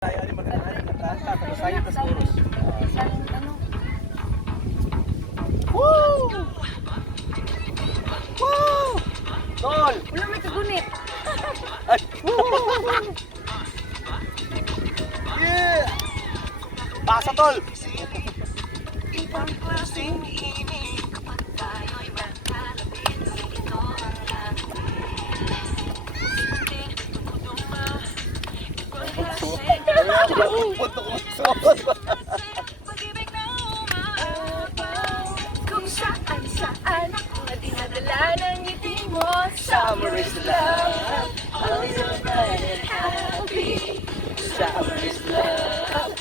Ayaw ni magkakalit ng tata, tapos sayo, tapos chorus. Woo! Woo! Tol! Wala may kagunit. Ay! Yeah! Pasa, tol! Punto ko Kung saan na dinadala ng ngiti mo. Summer is love. Always open and happy. Summer is love.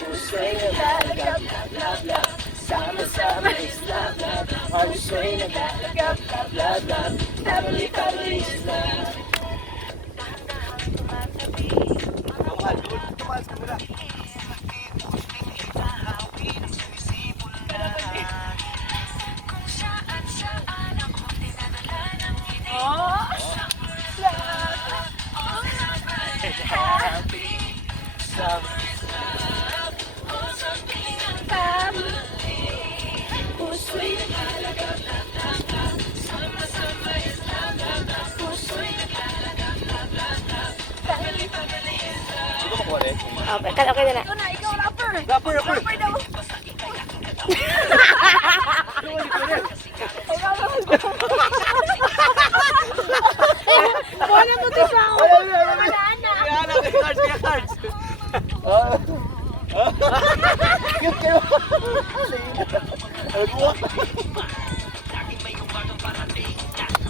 Puso'y naglalagap, love, love, love. Summer is love, love. Puso'y naglalagap, love, love, love. Family is love. Tumalas ka muna. Ito makuha rin. Okay na na. Ikaw na, ikaw rapper. Rapper, rapper! Rapper daw. Wala mo to sa ako. Kaya na, kaya cards. Cute kayo.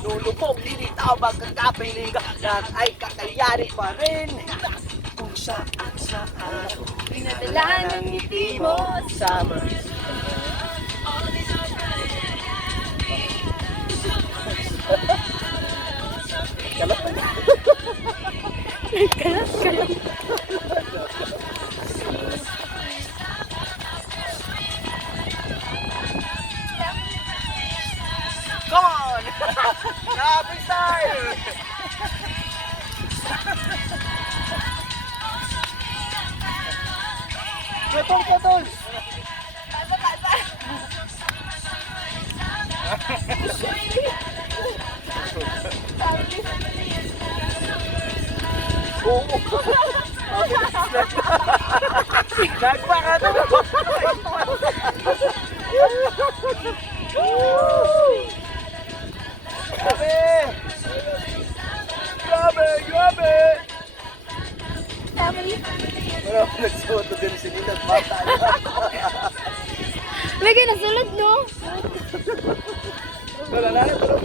Lulupong, linitaw, magkakapiling ka, lahat ay kakayari pa rin. Kung saan Dinadala ng ngiti mo. summer. Kalat na. Kalat. Come on! Happy style! Ketol, ketol! Oo. Nagpa ka to! Grabe! Grabe! Grabe! Family. Wala ko nagsuot na din sinilat bata. Lagi na sulod, no? Wala na ito.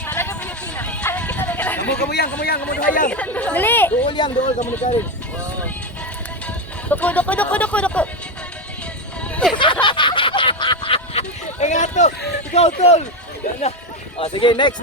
Talaga Pilipina. Alam kita talaga. Kamu yang, kamu hayang. Dali. Dool kamu nagkarin. Doko. Eh nga to, ikaw tol. Sige, next.